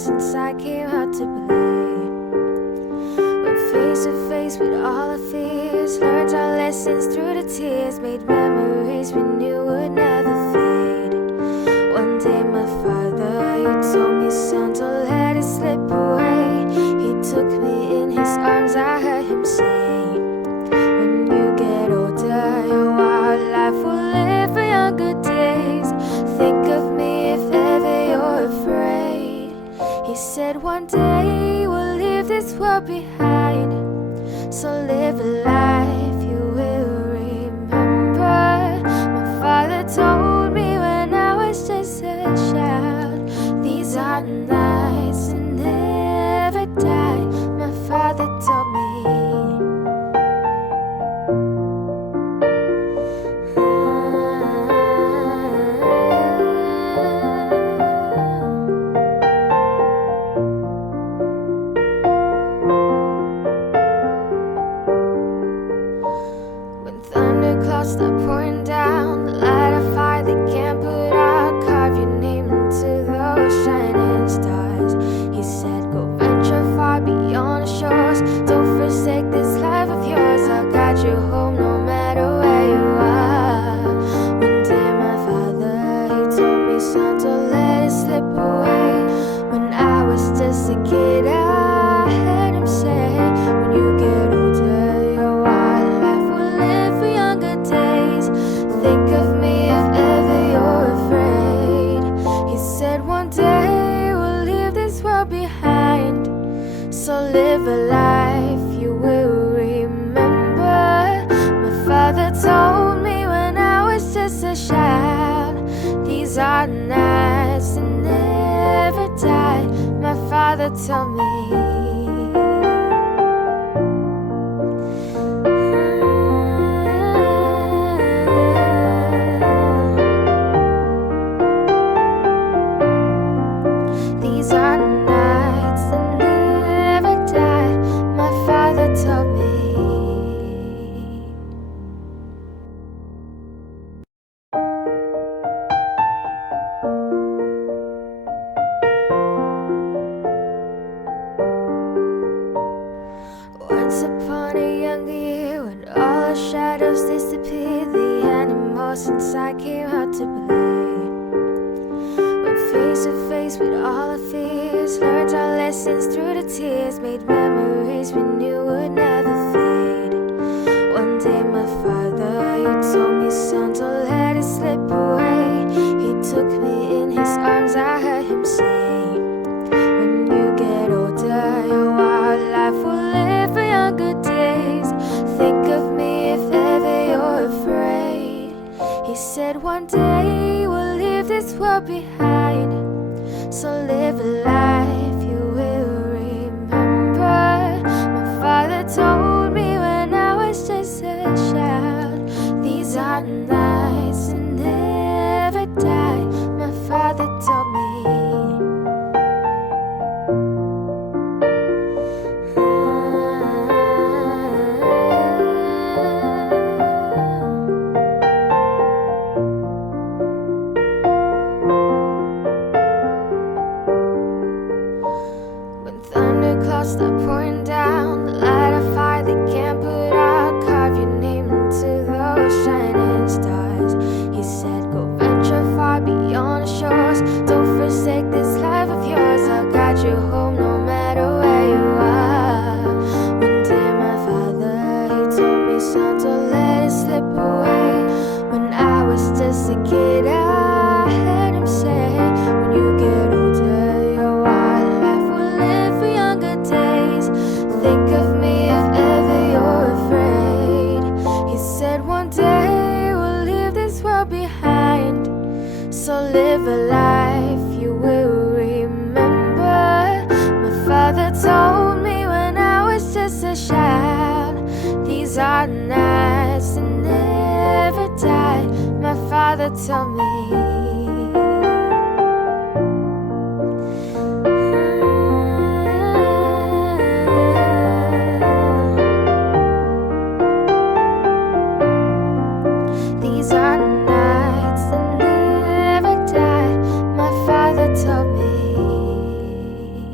since I came out to play. Went face to face with all our fears, learned our lessons through the tears, made memories we knew would never fade. One day my father, he told me, son, don't let it slip away. He took me in his arms, I heard him say, when you get older, your wild life will live for younger days. Think of me if ever you're afraid. He said one day we'll leave this world behind, so live a life you will remember. My father told me when I was just a child, these are nights that never die. My father told me. Clouds start pouring down, light a fire they can't put out. Carve your name into those shining stars. He said, go venture far beyond the shores. Don't forsake this life of yours. I'll guide you home no matter where you are. One day my father, he told me, son, don't let it slip away. When I was just a kid, I heard him say, when you get older, your wild life will live for younger days. Think of me if ever you're afraid. He said one day we'll leave this world behind, so live a life you will remember. My father told me when I was just a child, these are nights that never die. My father told me. These are nights that never die. My father told me. Once upon a younger year, when all the shadows disappeared, the animals inside came out to play. Went face to face with all our fears, learned our lessons through the tears, made memories we knew would never fade. One day my father, he told me, son, don't let it slip away. He took me in his arms, I heard him say, when you get older, your wild life will live for younger days. Think of me if ever you're afraid. He said one day we'll leave this world behind, so live a life you will remember. My father told me when I was just a child, these are nights that never die. My father told me. Clouds start pouring down, light a fire they can't put out. Carve your name into those shining stars. He said, go venture far beyond the shores. Don't forsake this life of yours. I'll guide you home no matter where you are. One day my father, he told me, son, don't let it slip away. When I was just a kid, I heard him say, when you get older, your wild life will live for younger days. Think of me if ever you're afraid. He said one day we'll leave this world behind, so live a life you will remember. My father told me when I was just a child, these are nights that never die. My father told me. These are nights that never die. My father told me.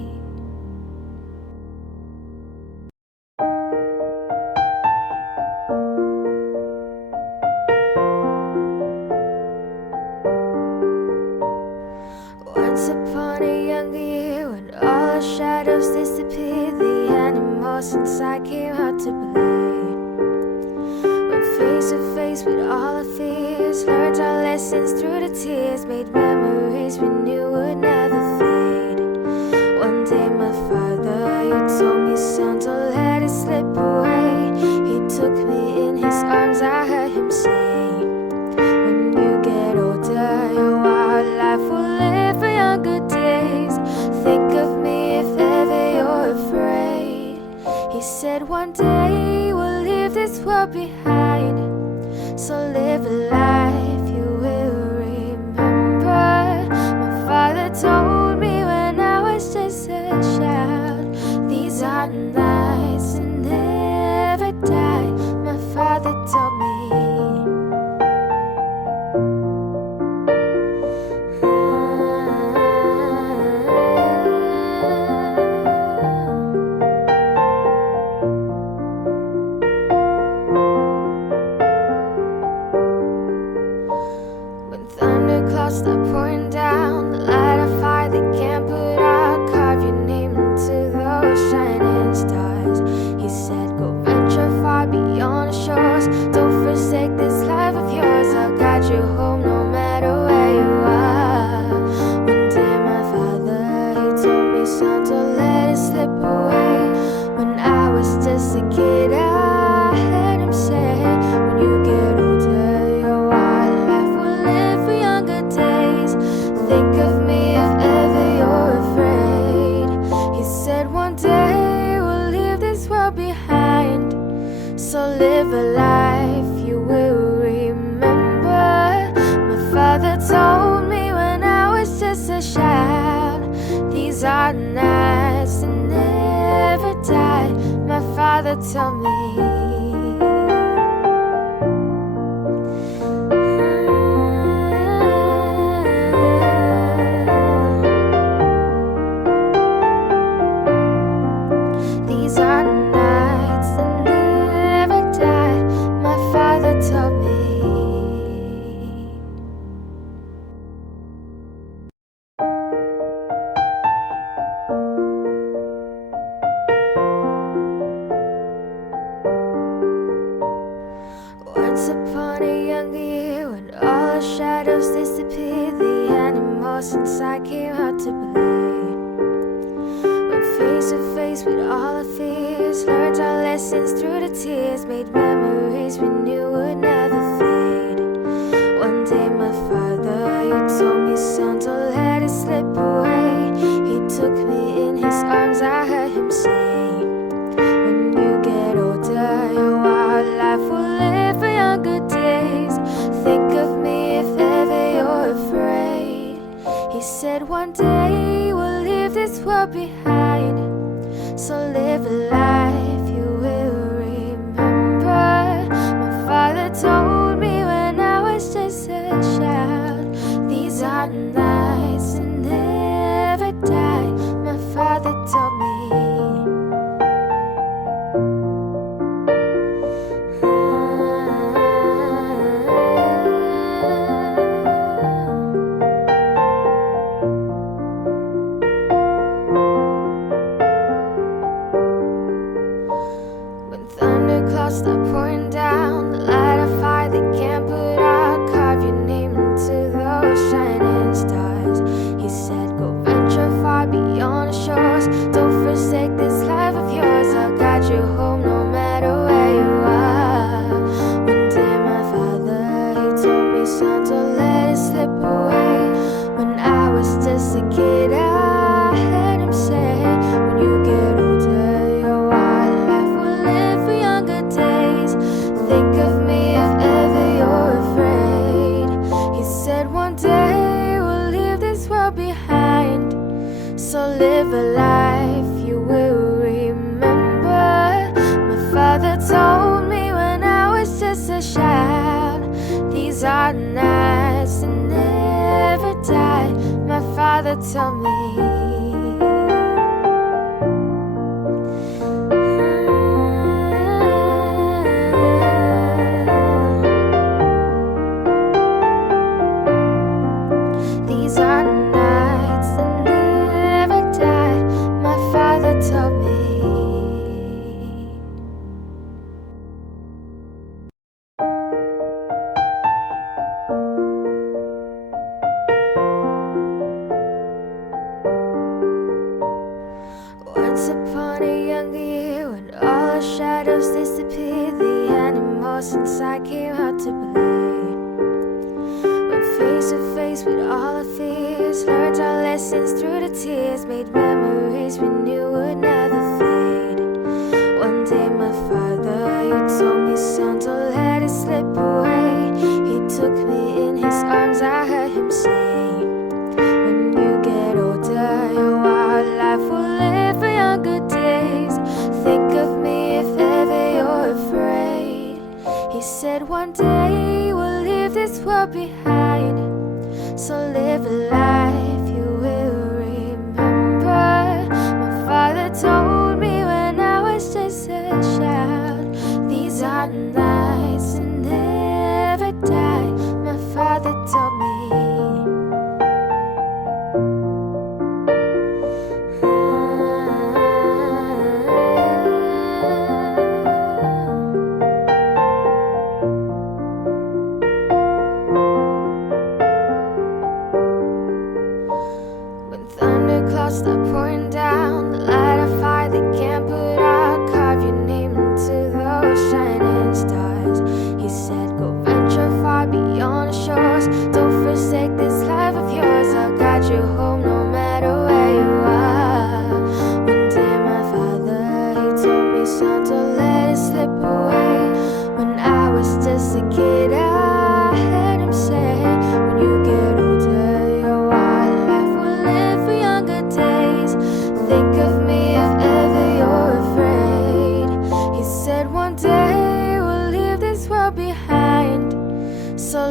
live a life you will remember. My father told me when I was just a child, these are the nights that never die. My father told me. These are nights that never die. My father told me. Once upon a younger year, when all the shadows disappeared, the animals inside came out to play. Face to face with all our fears, learned our lessons through the tears, made memories we knew would never fade. One day my father, he told me, son, don't let it slip away. He took me in his arms, I heard him say, when you get older, your wildlife will live for younger days. Think of me if ever you're afraid. He said one day we'll leave this world behind, so live a life you will remember. My father told me when I was just a child, these are nights that never die. My father told me. Clouds start pouring down, light a fire they can't put out. Carve your name into those shining stars. He said, go venture far beyond the shores. Don't forsake this life of yours. I'll guide you home no matter where you are. One day my father, he told me, son, don't let it slip away. When I was just a kid, I heard him say, when you get older, your wildlife will live for younger days. Think of me if ever you're afraid. He said one day we'll leave this world behind, so live a life you will remember. My father told me when I was just a child, these are nights that never die. My father told me. These are nights that never die. My father told me. Once upon a younger year, when all the shadows disappeared, the animals inside came out to play. Face to face with all our fears, learned our lessons through the tears, made memories we knew would never fade. One day my father, he told me, son, don't let it slip away. He took me in his arms, I heard him say, when you get older, your wildlife will live for younger days. Think of me if ever you're afraid. He said one day we'll leave this world behind, so live a life you will remember. My father told me when I was just a child, these are nights that never die. My father told me.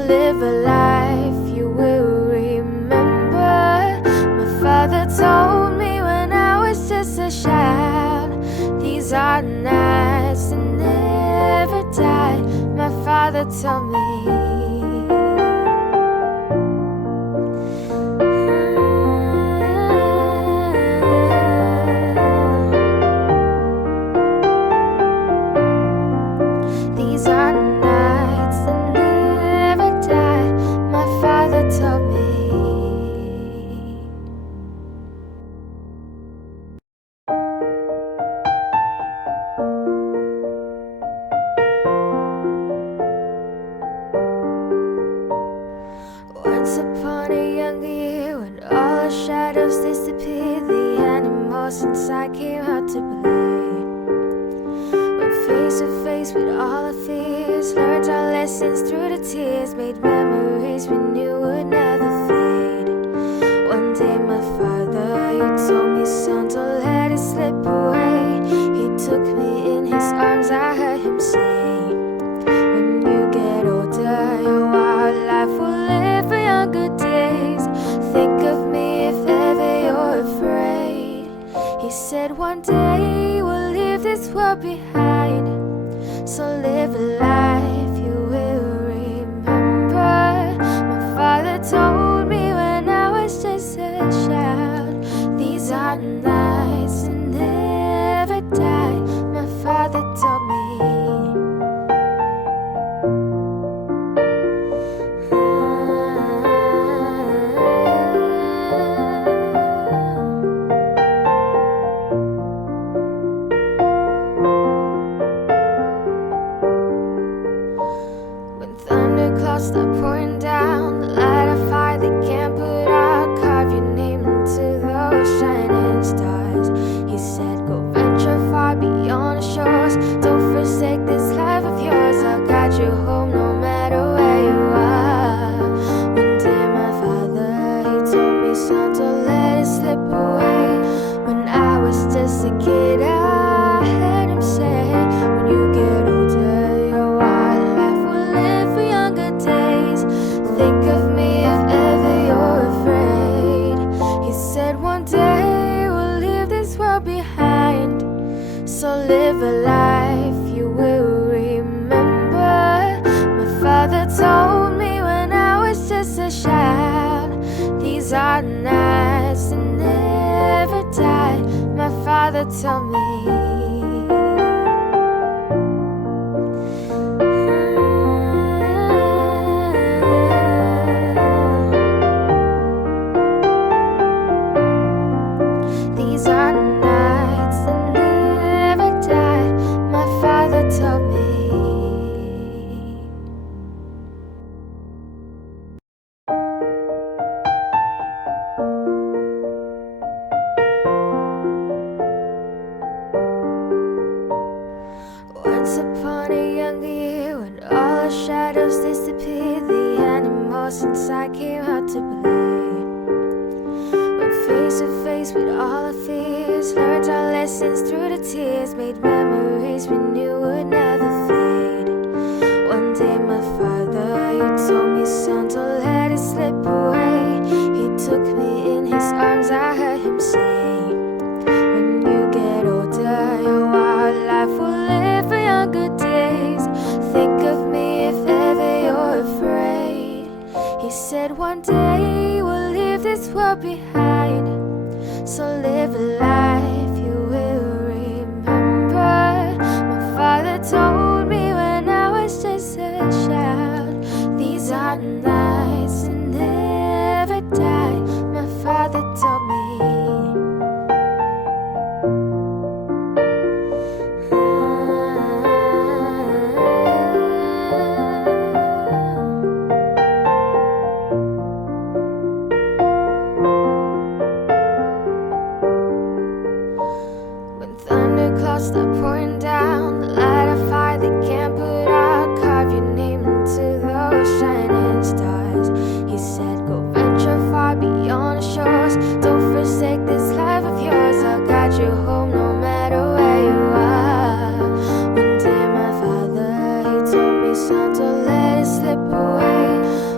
live a life you will remember. My father told me when I was just a child, these are the nights that never die. My father told me. These are the nights that never die. My father told me. Once upon a younger year, when all the shadows disappeared, the animals inside came out to play. Went face to face with all our fears, learned our lessons through the tears, made memories we knew would never fade. One day my father, he told me, son, don't let it slip away. He took me in his arms, I heard him say, when you get older, your wildlife will live for younger days. Think of me if ever you're afraid. He said one day we'll leave this world behind, so live a life you will remember. My father told me when I was just a child, these are the nights that never die. My father told me. Clouds start pouring down, light a fire they can't put out. Carve your name into those shining stars. He said, go venture far beyond the shores. Don't forsake this life of yours. I'll guide you home no matter where you are. One day my father, he told me, son, don't let it slip away. When I was just a kid, I heard him say, when you get older, your wildlife will live for younger days. Think of me if ever you're afraid. He said one day we'll leave this world behind, so live a life you will remember. My father told me when I was just a child, these are the nights that never die. My father told me. These are the nights that never die. My father told me. Once upon a younger year, when all the shadows disappeared, the animals inside came out to play. Went face to face with all our fears, learned our lessons through the tears, made memories we knew would never fade. One day my father, he told me, son, don't let it slip away. He took me in his arms, I heard him say, when you get older, your wildlife will live for younger days. Think of me if ever you're afraid. He said one day we'll leave this world behind, so live a life you will remember. My father told me when I was just a child, these are the nights that never die. My father told me. Clouds start pouring down, light a fire they can't put out. Carve your name into those shining stars. He said, go venture far beyond the shores. Don't forsake this life of yours. I'll guide you home no matter where you are. One day my father, he told me, son, don't let it slip away.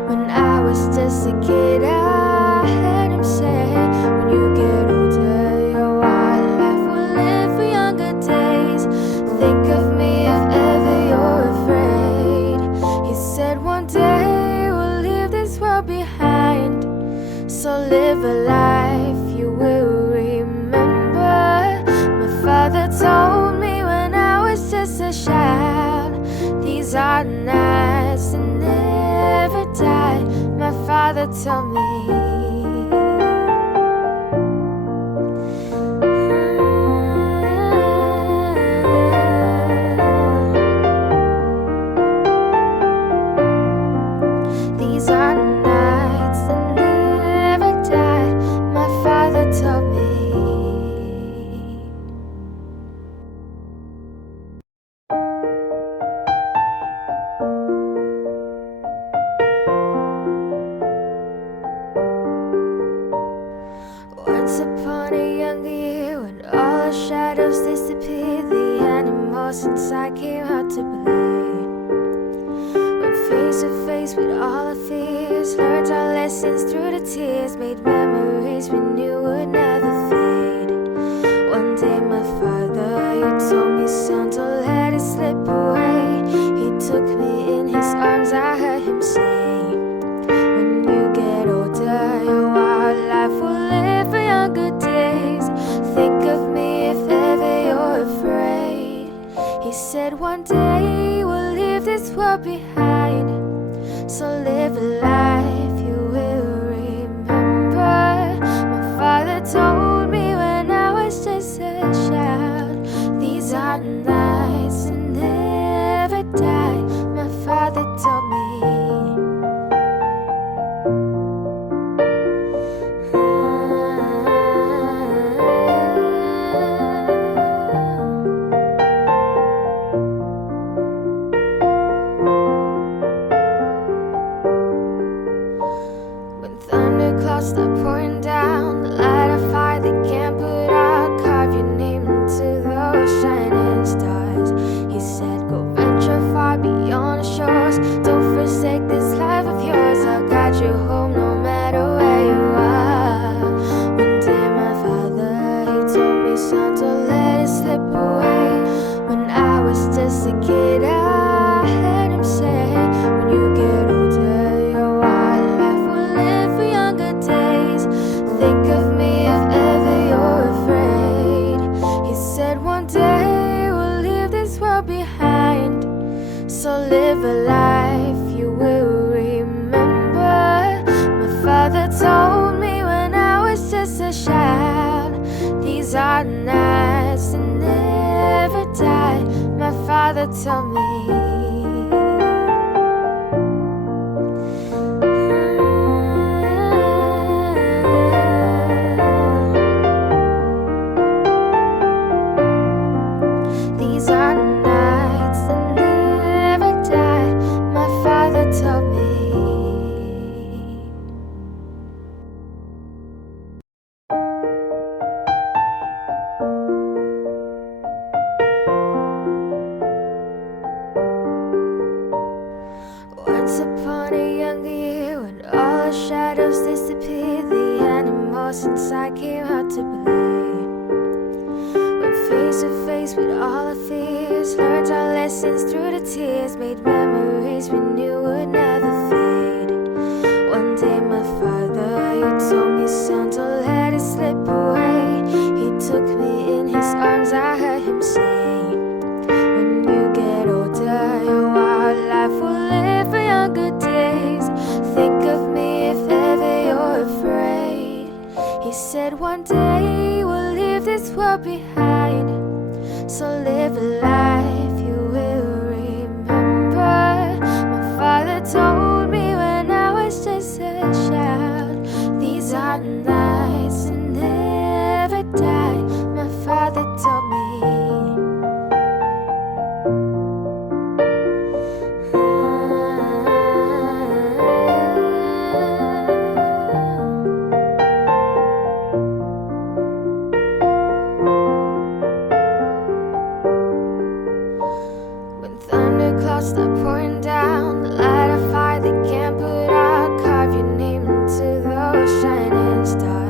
are nights that never die, my father told me. These are nights that never die, my father told me. Once upon a younger year, when all the shadows disappeared, the animals inside came out to play. Went face to face with all our fears, learned our lessons through the tears, made memories we knew would never fade. One day my father, he told me, son, don't let it slip away. He took me in his arms, I heard him say, when you get older, your wildlife will live for younger days. Think of me if ever you're afraid. He said one day we'll leave this world behind, so live a life you will remember. My father told me when I was just a child, these are nights that never die, my father told me. Clouds start pouring down, light a fire they can't put out. Carve your name into those shining stars. He said, go venture far beyond the shores. Don't forsake this life of yours. I'll guide you home no matter where you are. One day my father, he told me, son, don't let it slip away. When I was just a kid, I heard him say, when you get older, your wildlife will live for younger days. Think of me if ever you're afraid. He said one day we'll leave this world behind, so live a life you will remember. My father told me when I was just a child, these are nights that never die, my father told me. These are nights that never die, my father told me. Once upon a younger year, when all the shadows disappeared, the animals inside came out to play. Went face to face with all our fears, learned our lessons through the tears, made memories we knew would never fade. One day my father, he told me, son, don't let it slip away. He took me in his arms, I heard him say, when you get older, your wildlife will live for younger days. Think of me if ever you're afraid. He said one day we'll leave this world behind, so live a life you will remember. My father told me when I was just a child, these are nights that never die, my father told me. Clouds start pouring down, light a fire they can't put out. Carve your name into those shining stars.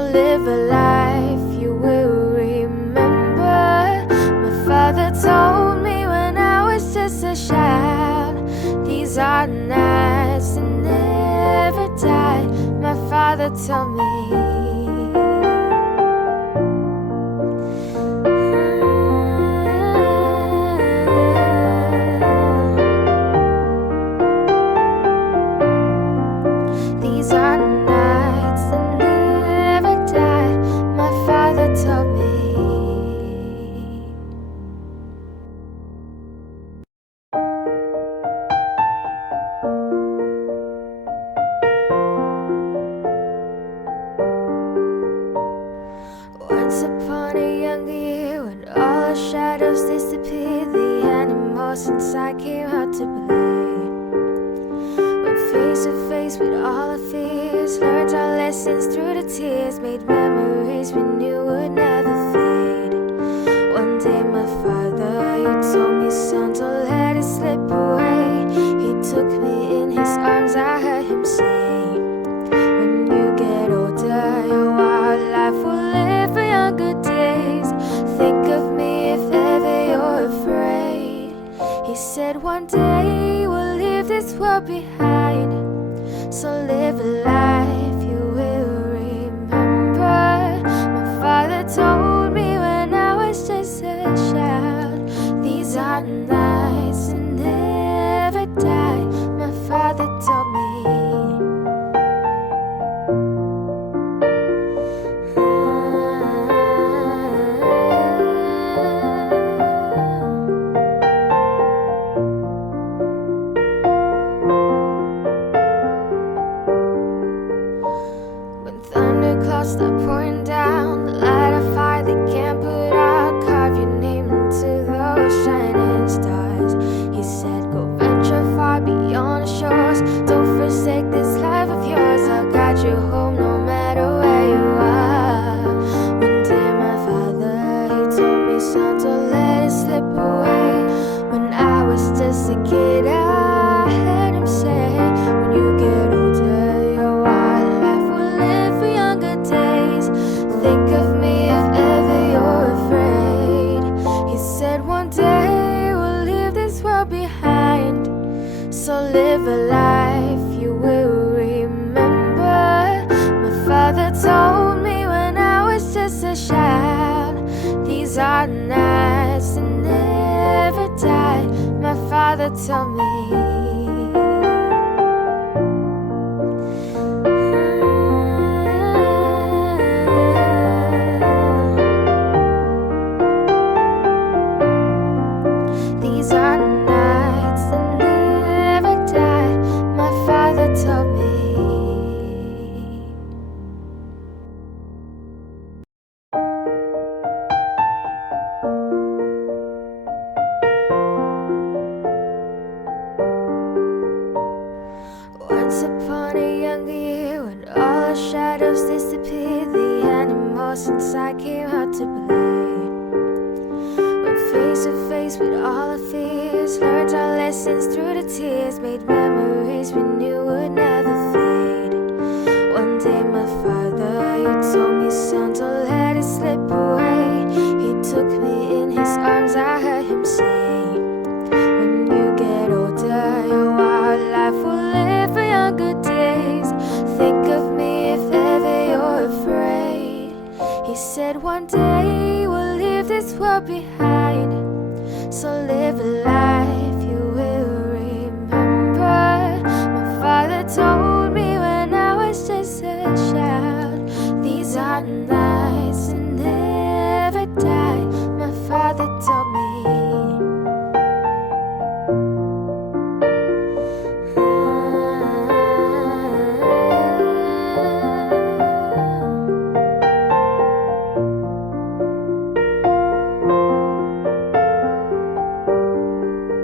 live a life you will remember. My father told me when I was just a child, these are the nights that never die. My father told me. These are nights that never die. My father told me. Once upon a younger year, when all the shadows disappeared, the animals inside came out to play. Face to face with all our fears, learned our lessons through the tears, made memories we knew would never fade. One day my father, he told me, son, don't let it slip away. He took me in his arms, I heard him say, when you get older, your wildlife will live for younger days. Think of me if ever you're afraid. He said one day we'll leave this world behind, so live a life you will remember. My father told me when I was just a child, these are nights that never die. My father told me. Clouds start pouring down, light a fire they can't put out. Carve your name into those shining stars. He said, go venture far beyond the shores. Don't forsake this life of yours. I'll guide you home no matter where you are. One day my father, he told me, son, don't let it slip away. When I was just a kid, I heard him say, when you get older, your wildlife will live for younger days. Think of me if ever you're afraid. He said one day we'll leave this world behind, so live a life you will remember. My father told me when I was just a child, these are the nights that never die. My father told me. These are nights that never die. My father told me. Once upon a younger year, when all the shadows disappeared, the animals inside came out to play. Face to face with all our fears, learned our lessons through the tears, made memories we knew would never fade. One day my father, he told me, son, don't let it slip away. He took me in his arms, I heard him say, when you get older, your wildlife will live for younger days. Think of me if ever you're afraid. He said one day we'll leave this world behind, so live a life you will remember. My father told me when I was just a child, these are nights that never die. My father told me.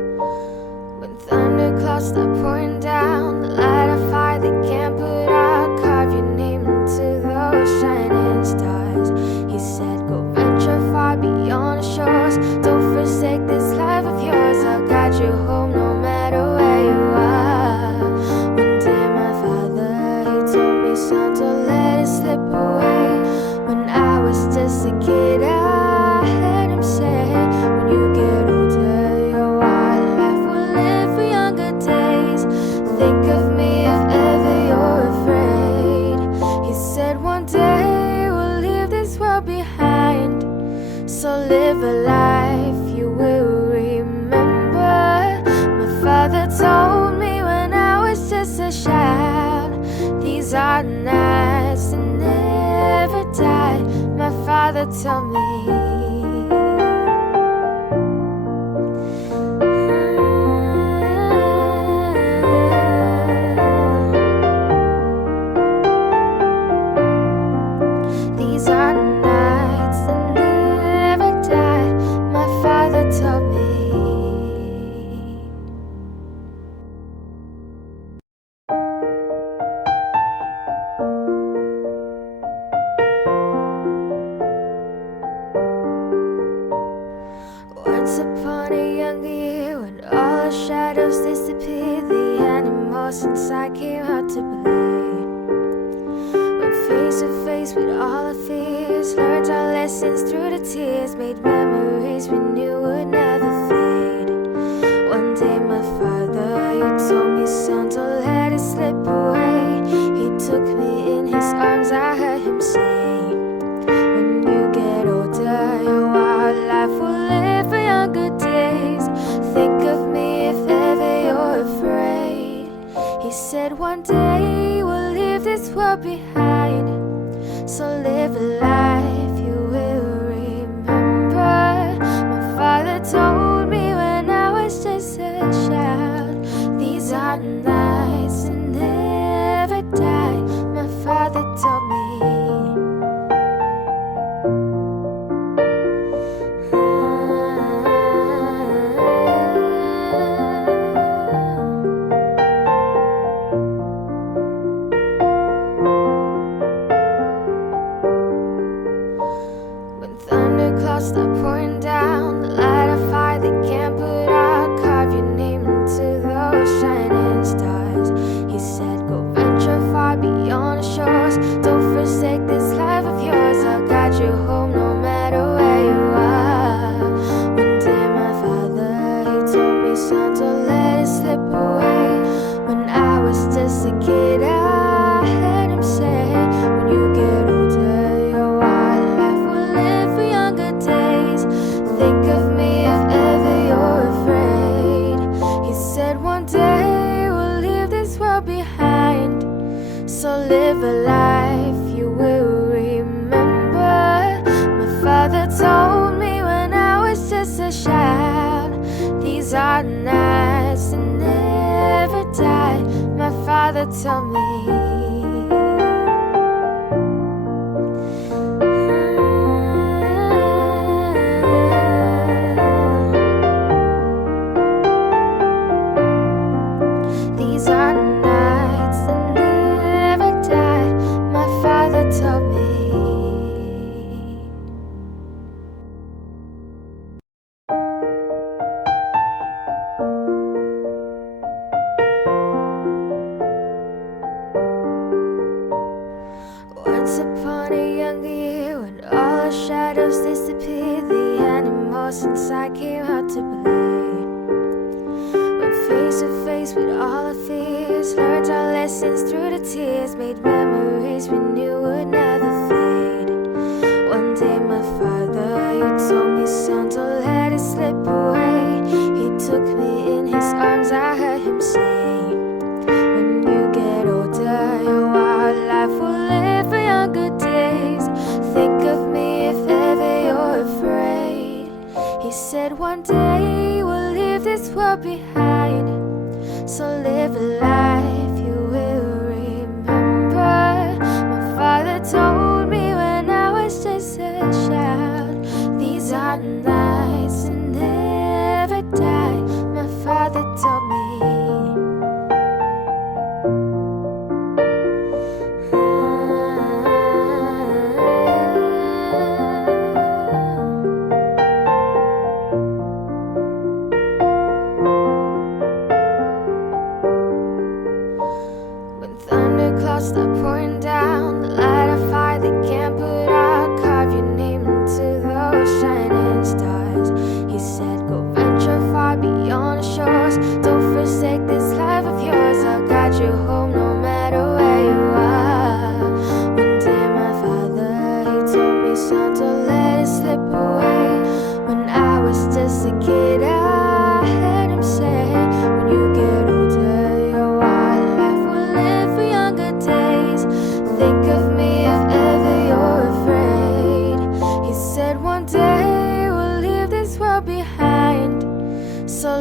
live a life you will remember. My father told me when I was just a child, these are the nights that never die. My father told me. These are the nights that never die. My father told me. Once upon a younger year, when all the shadows disappeared, the animals inside came out to play. Went face to face with all our fears, learned our lessons through the tears, made memories we knew would never fade. One day my father, he told me, son, don't let it slip away. He took me in his arms, I heard him say, when you get older, your wildlife will live for younger days. Think of me if ever you're afraid. He said one day we'll leave this world behind, so live a life you will remember. My father told me when I was just a child, these are the nights that never die. My father told me. Clouds start pouring down, light a fire they can't put out. Carve your name into those shining stars. He said, go venture far beyond the shores. Don't forsake this life of yours. I'll guide you home no matter where you are. One day my father, he told me, son, don't let it slip away. When I was just a kid, I heard him say, when you get older, your wildlife will live for younger days. Think of me if ever you're afraid. He said one day we'll leave this world behind, so live a life you will remember. My father told me when I was just a child, these are the nights that never die. My father told me. These are the nights that never die. My father told me. Once upon a younger year, when all the shadows disappeared, the animals inside came out to play. Went face to face with all our fears, learned our lessons through the tears, made memories we knew would never fade. One day my father, he told me, son, don't let it slip away. He took me in his arms, I heard him say, when you get older, your wildlife will live for younger days. Think of me if ever you're afraid. He said one day we'll leave this world behind, so live a life you will remember. My father told me when I was just a child, these are the nights that never die. My father told me. Clouds start pouring down, light a fire they can't put out. Carve your name into those shining stars. He said, go venture far beyond the shores. Don't forsake this life of yours. I'll guide you home no matter where you are. One day my father, he told me, son, don't let it slip away.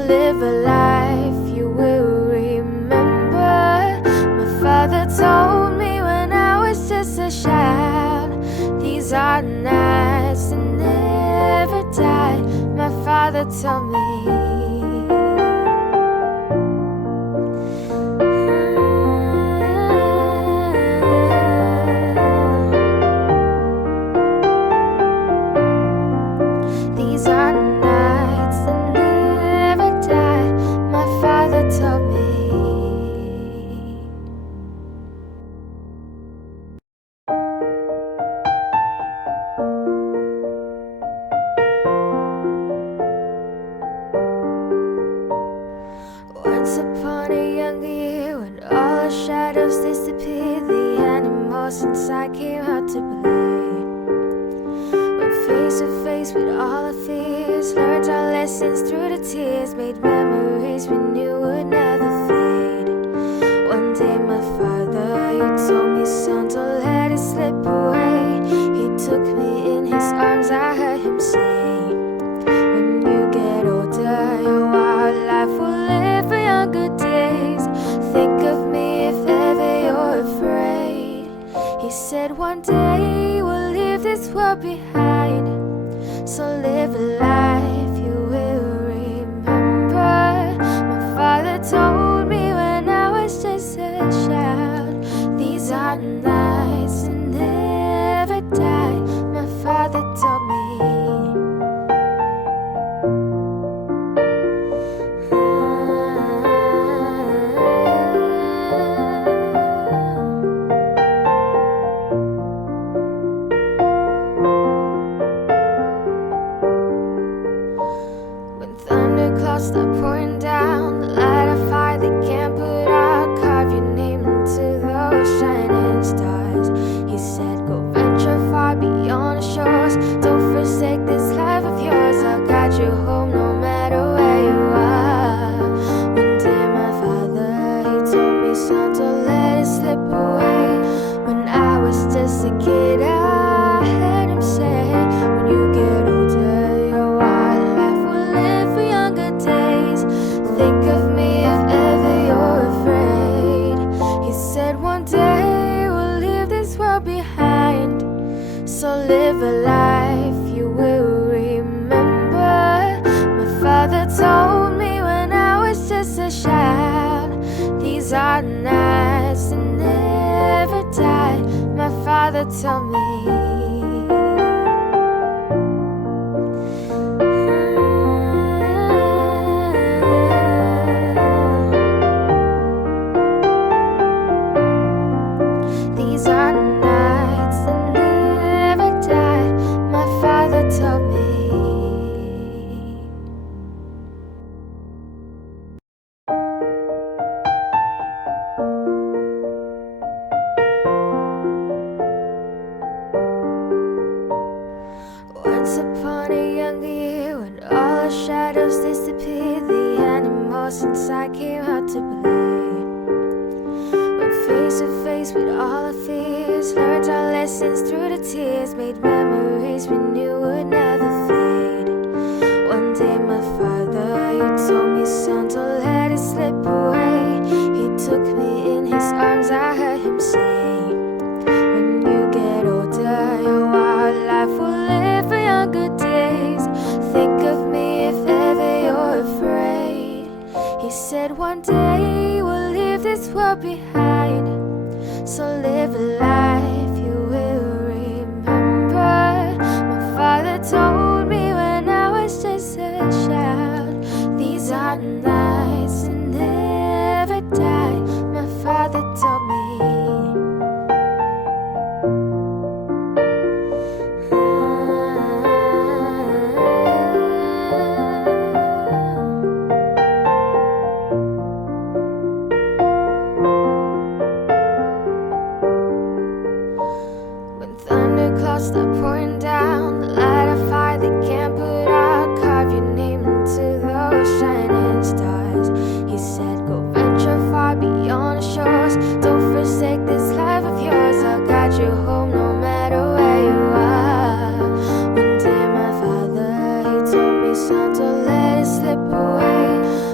live a life you will remember. My father told me when I was just a child, these are the nights that never die. My father told me. These are the nights that never die. My father told me. Once upon a younger year, when all the shadows disappeared, the animals inside came out to play. Went face to face with all our fears, learned our lessons through the tears, made memories we knew would never fade. One day my father, he told me, son, don't let it slip away. He took me in his arms, I heard him say, when you get older, your wildlife will live for younger days. Think of me if ever you're afraid. He said one day we'll leave this world behind, so live a life you will remember. My father told me when I was just a child, these are the nights that never die. My father told me. Clouds start pouring down, light a fire they can't put out. Carve your name into those shining stars. He said, go venture far beyond the shores. Don't forsake this life of yours. I'll guide you home no matter where you are. One day my father, he told me, son, don't let it slip away. When I was just a kid, I heard him say, when you get older, your wildlife will live for younger days. Think of me if ever you're afraid. He said one day we'll leave this world behind, so live a life you will remember. My father told me when I was just a child, these are the nights that never die. My father told me. These are the nights that never die. My father told me. Once upon a younger year, when all the shadows disappeared, the animals inside came out to play. Went face to face with all our fears, learned our lessons through the tears, made memories we knew would never fade. One day my father, he told me, son, don't let it slip away. He took me in his arms, I heard him say, when you get older, your wildlife will live for younger days. Think of me if ever you're afraid. He said one day we'll leave this world behind, so live a life you will remember. My father told me when I was just a child, these are the nights that never die. My father told me. Clouds start pouring down, light a fire they can't put out. Carve your name into those shining stars. He said, go venture far beyond the shores. Don't forsake this life of yours. I'll guide you home no matter where you are. One day my father, he told me, son, don't let it slip away.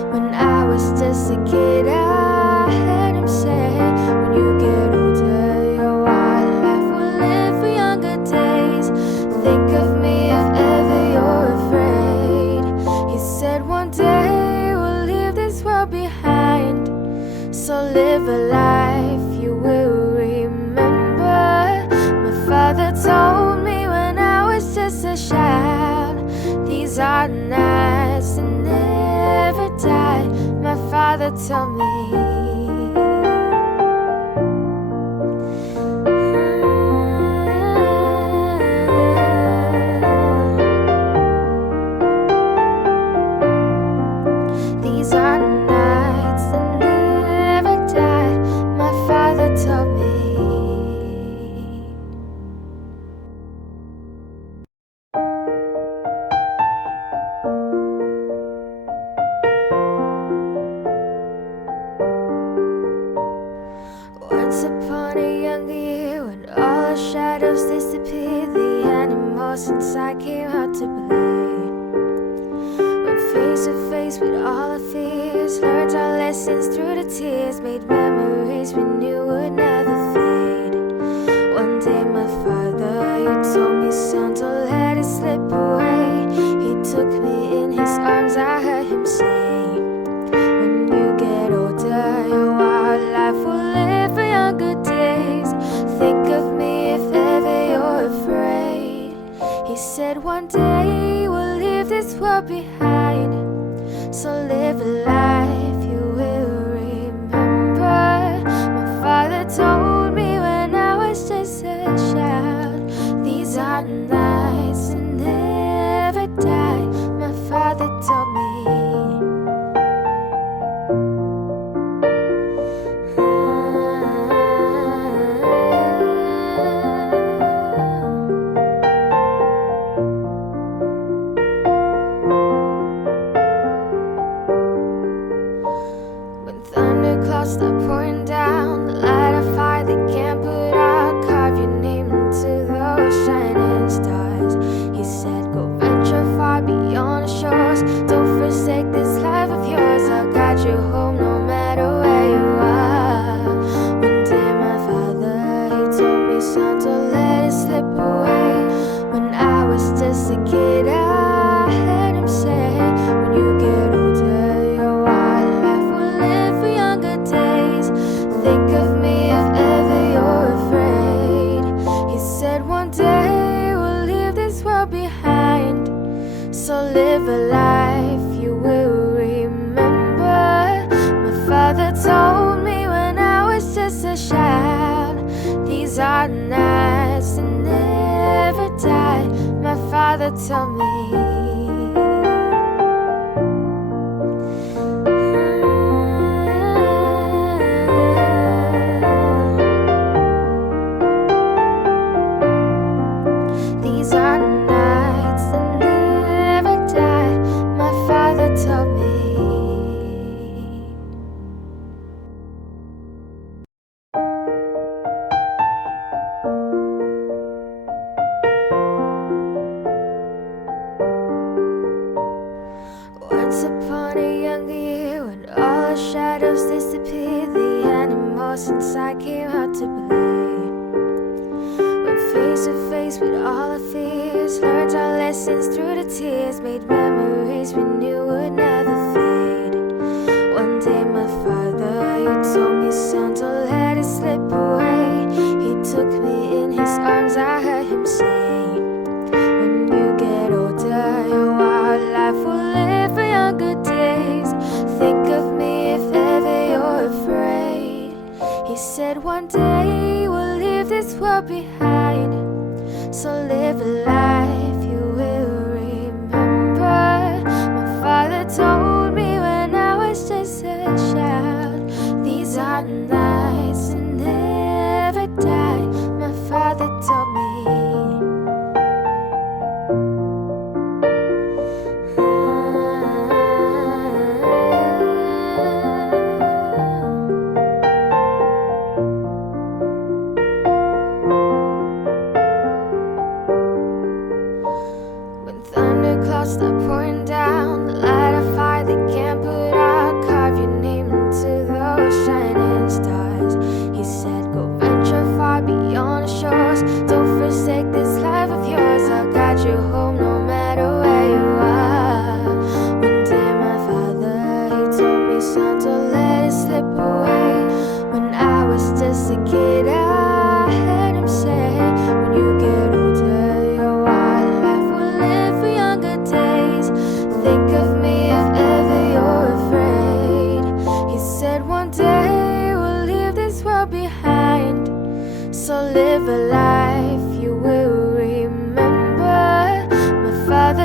just a child. These are the nights that never die, my father told me. These are the nights that never die, my father told me. Once upon a younger year, when all the shadows disappeared, the animals inside came out to play. Went face to face with all our fears, learned our lessons through the tears, made memories we knew would never fade. One day my father, he told me, son, don't let it slip away. He took me in his arms, I heard him say, when you get older, your wildlife will live for younger days. Think of me if ever you're afraid. He said one day we'll leave this world behind, so live a life you will remember. My father told me when I was just a child. These are the nights that never die, my father told me. Clouds start pouring down, light a fire they can't put out. Carve your name into those shining stars. He said, go venture far beyond the shores. Don't forsake this life of yours. I'll guide you home no matter where you are. One day my father, he told me, son, don't let it slip away. When I was just a kid, I heard him say, when you get older, your wildlife will live for younger days. Think of me if ever you're afraid. He said one day we'll leave this world behind, so live a life you will remember. My father told me when I was just a child. These are the nights that never die, my father told me. These are the nights that never die, my father told me. Once upon a younger year, when all the shadows disappeared, the animals inside came out to play. Went face to face with all our fears, learned our lessons through the tears, made memories we knew would never fade. One day my father, he told me, son, don't let it slip away. He took me in his arms, I heard him say, when you get older, your wildlife will live for younger days. Think of me if ever you're afraid. He said one day we'll leave this world behind, so live a life you will remember. My father told me when I was just a child. These are the nights that never die, my father told me. Clouds start pouring down, light a fire they can't put out. Carve your name into those shining stars. He said, go venture far beyond the shores. Don't forsake this life of yours. I'll guide you home no matter where you are. One day my father, he told me, son, don't let it slip away. When I was just a kid, I heard him say, when you get older, your wildlife will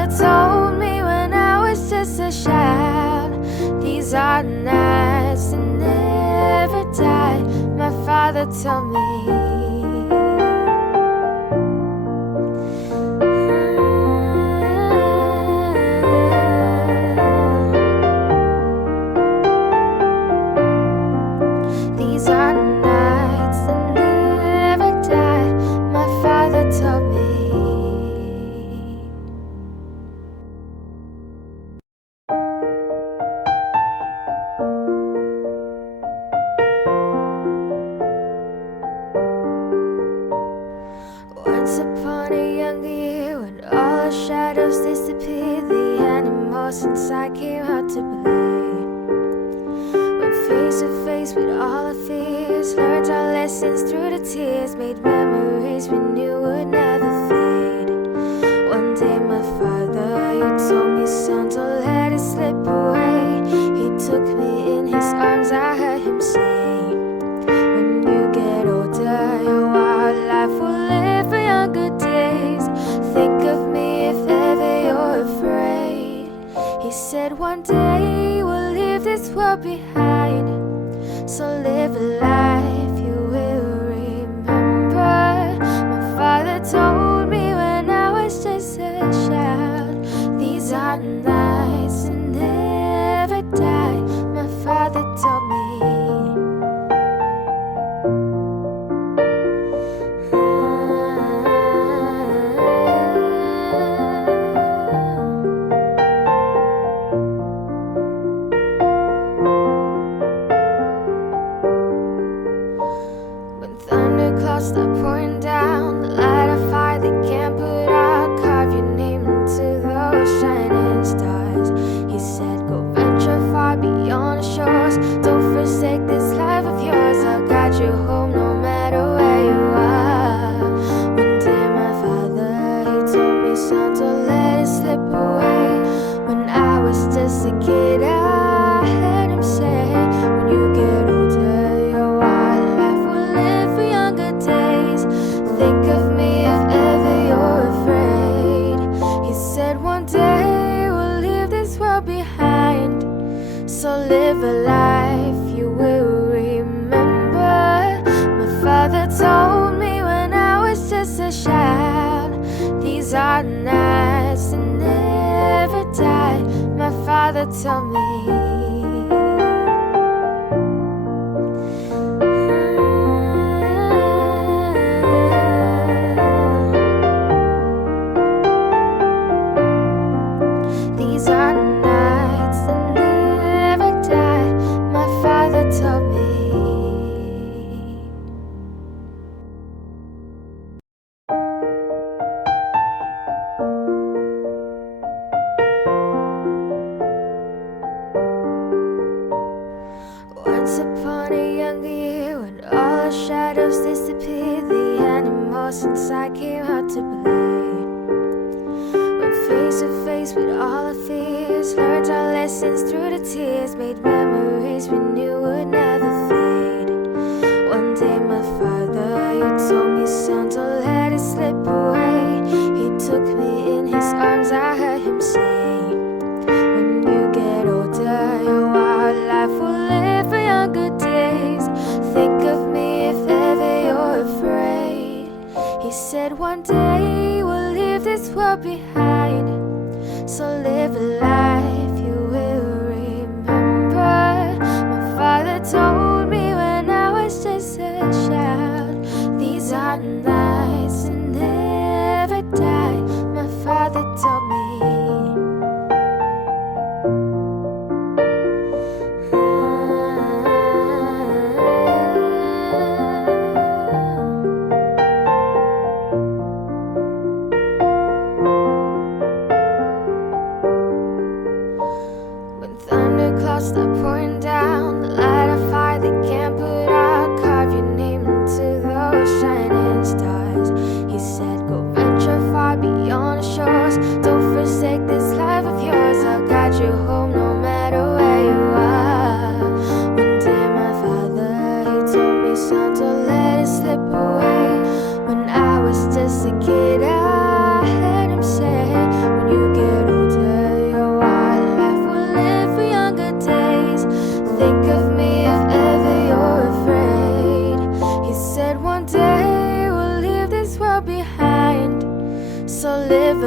told me when I was just a child, these are the nights that never die. My father told me. These are the nights that never die. My father told me. Once upon a younger year, when all the shadows disappeared, the animals inside came out to play. Went face to face with all our fears, learned our lessons through the tears, made memories we knew would never fade. One day my father, he told me, son, don't let it slip away. He took me in his arms, I heard him say, when you get older, your wildlife will live for younger days. Think of me if ever you're afraid. He said one day we'll leave this world behind, so live a life you will remember. My father told me when I was just a child, these are the nights that never die. My father told me. Clouds start pouring down, light a fire they can't put out. Carve your name into those shining stars. He said, go venture far beyond the shores. Don't forsake this life of yours. I'll guide you home no matter where you are. One day my father, he told me, son, don't let it slip away. When I was just a kid, I heard him say, when you get older, your wildlife will live for younger days. Think of me if ever you're afraid. He said one day we'll leave this world behind, so live a life you will remember. My father told me when I was just a child, these are the nights that never die. My father told me. These are the nights that never die. My father told me. Once upon a younger year, when all the shadows disappeared, the animals inside came out to play. Went face to face with all our fears, learned our lessons through the tears, made memories we knew would never fade. One day my father, he told me, son, don't let it slip away. He took me in his arms, I heard him say, when you get older, your wildlife will live for younger days. Think of me if ever you're afraid. He said one day we'll leave this world behind, so live a life you will remember. My father told me when I was just a child, these are the nights that never die. My father told me. Clouds start pouring down, light a fire they can't put out. Carve your name into those shining stars. He said, go venture far beyond the shores. Don't forsake this life of yours. I'll guide you home no matter where you are. One day my father, he told me, son, don't let it slip away. When I was just a kid, I heard him say, when you get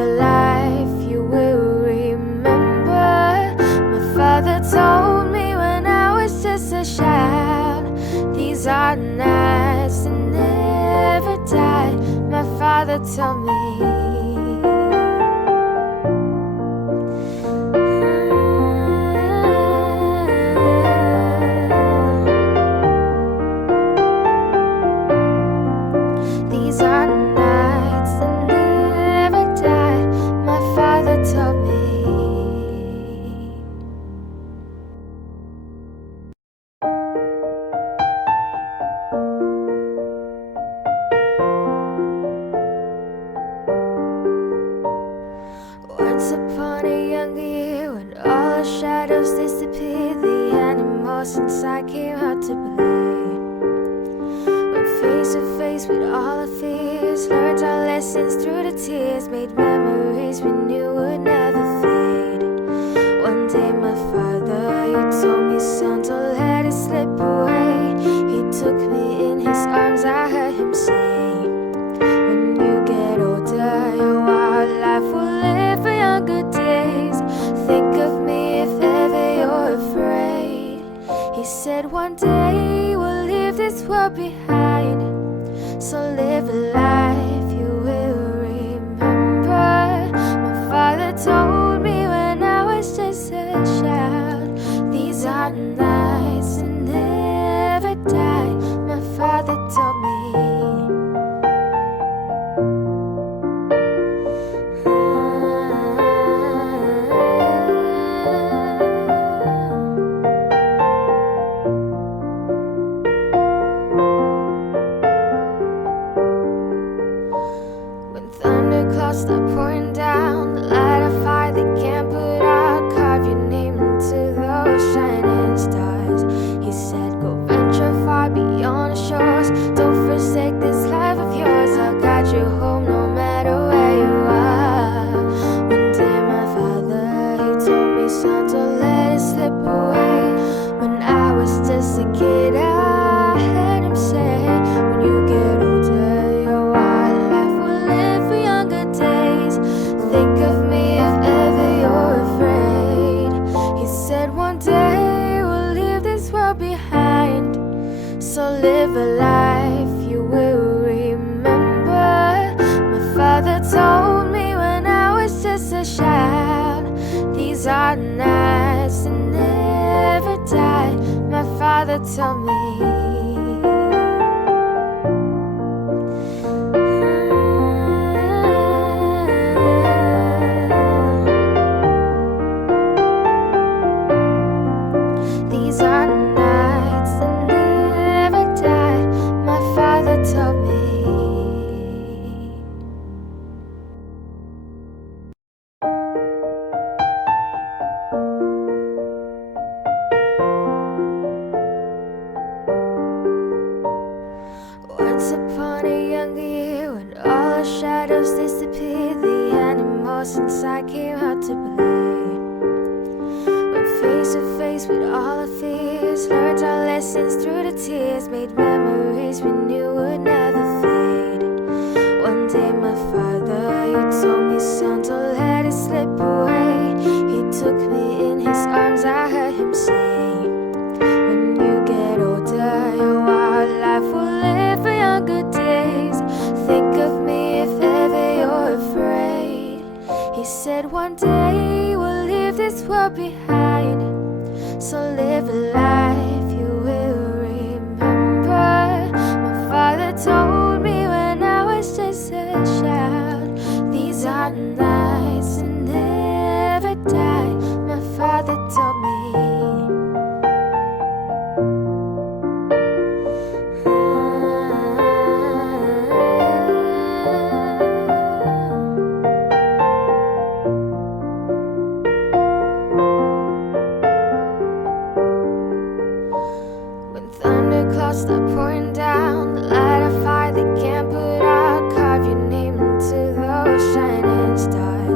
life you will remember. My father told me when I was just a child, these are nights that never die. My father told me. These are nights that never die. My father told me. Once upon a younger year, when all the shadows disappeared, the animals inside came out to play. Went face to face with all our fears, learned our lessons through the tears, made memories we knew would never fade. One day my father, he told me, son, don't let it slip away. He took me in his arms, I heard him say, when you get older, your wildlife will live for younger days. Think of me if ever you're afraid. He said one day we'll leave this world behind, so live a life you will remember. My father told me when I was just a child, these are nights that never die. My father told me. Clouds start pouring down, light a fire they can't put out. Carve your name into those shining stars. He said, go venture far beyond the shores. Don't forsake this life of yours. I'll guide you home no matter where you are. One day my father, he told me, son, don't let it slip away. When I was just a kid, I heard him say, when you get older, your wildlife will live for younger days. Think of me if ever you're afraid. He said one day we'll leave this world behind, so live a life you will remember. My father told me when I was just a child, these are nights that never die. My father told me. These are nights that never die. My father told me. Once upon a younger year, when all the shadows disappeared, the animals inside came out to play. Went face to face with all our fears, learned our lessons through the tears, made memories we knew would never fade. One day my father, he told me, son, don't let it slip away. He took me in his arms, I heard him say, when you get older, your wildlife will live for younger days. Think of me if ever you're afraid. He said one day we'll leave this world behind, so live a life you will remember. My father told me when I was just a child, these are nights that never die. My father told me. Clouds start pouring down, light a fire they can't put out. Carve your name into those shining stars.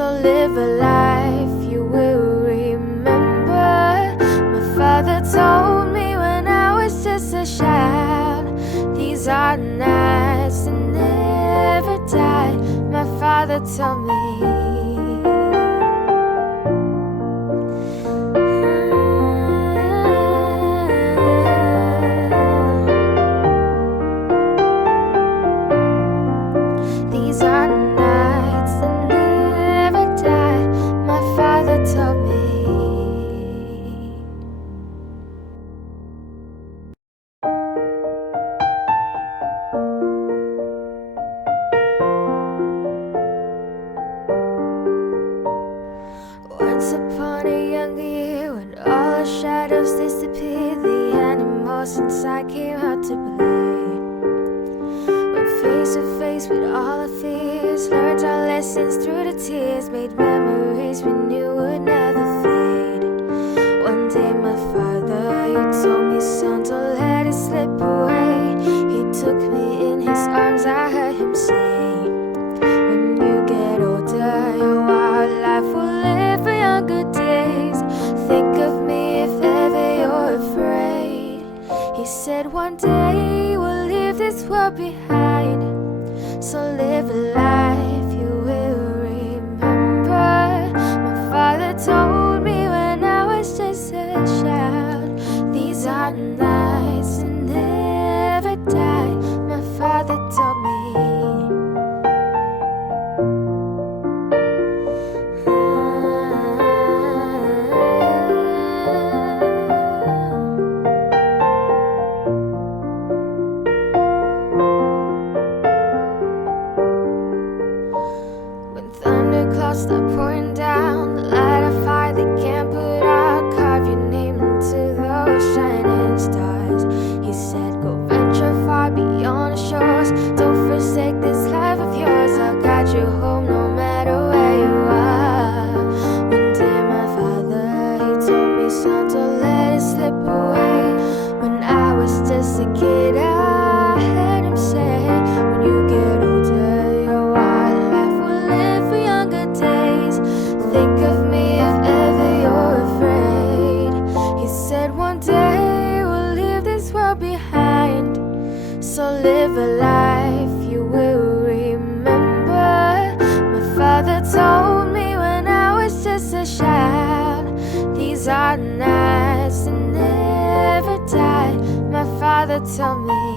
So live a life you will remember. My father told me when I was just a child, these are the nights that never die. My father told me. These are the nights that never die. My father told me. Once upon a younger year, when all the shadows disappeared, the animals inside came out to play. Went face to face with all our fears, learned our lessons through the tears, made memories we knew would never fade. One day my father, he told me, son, don't let it slip away. He took me in his arms, I heard him say, when you get older, your wild life will live for younger days. Think of me if ever you're afraid. He said one day we'll leave this world behind. So live a life you will remember. My father told me when I was just a child, these are the nights that never die. My father told me. Clouds start pouring down, light a fire they can't put out. Carve your name into those shining stars. He said, go venture far beyond the shores. Don't forsake this life of yours. I'll guide you home no matter where you are. One day my father, he told me, son, don't let it slip away. When I was just a kid, I heard him say, when you get older, your wild life will live for younger days. Think of me if ever you're afraid. He said one day we'll leave this world behind. So live a life you will remember. My father told me when I was just a child, these are the nights that never die. My father told me.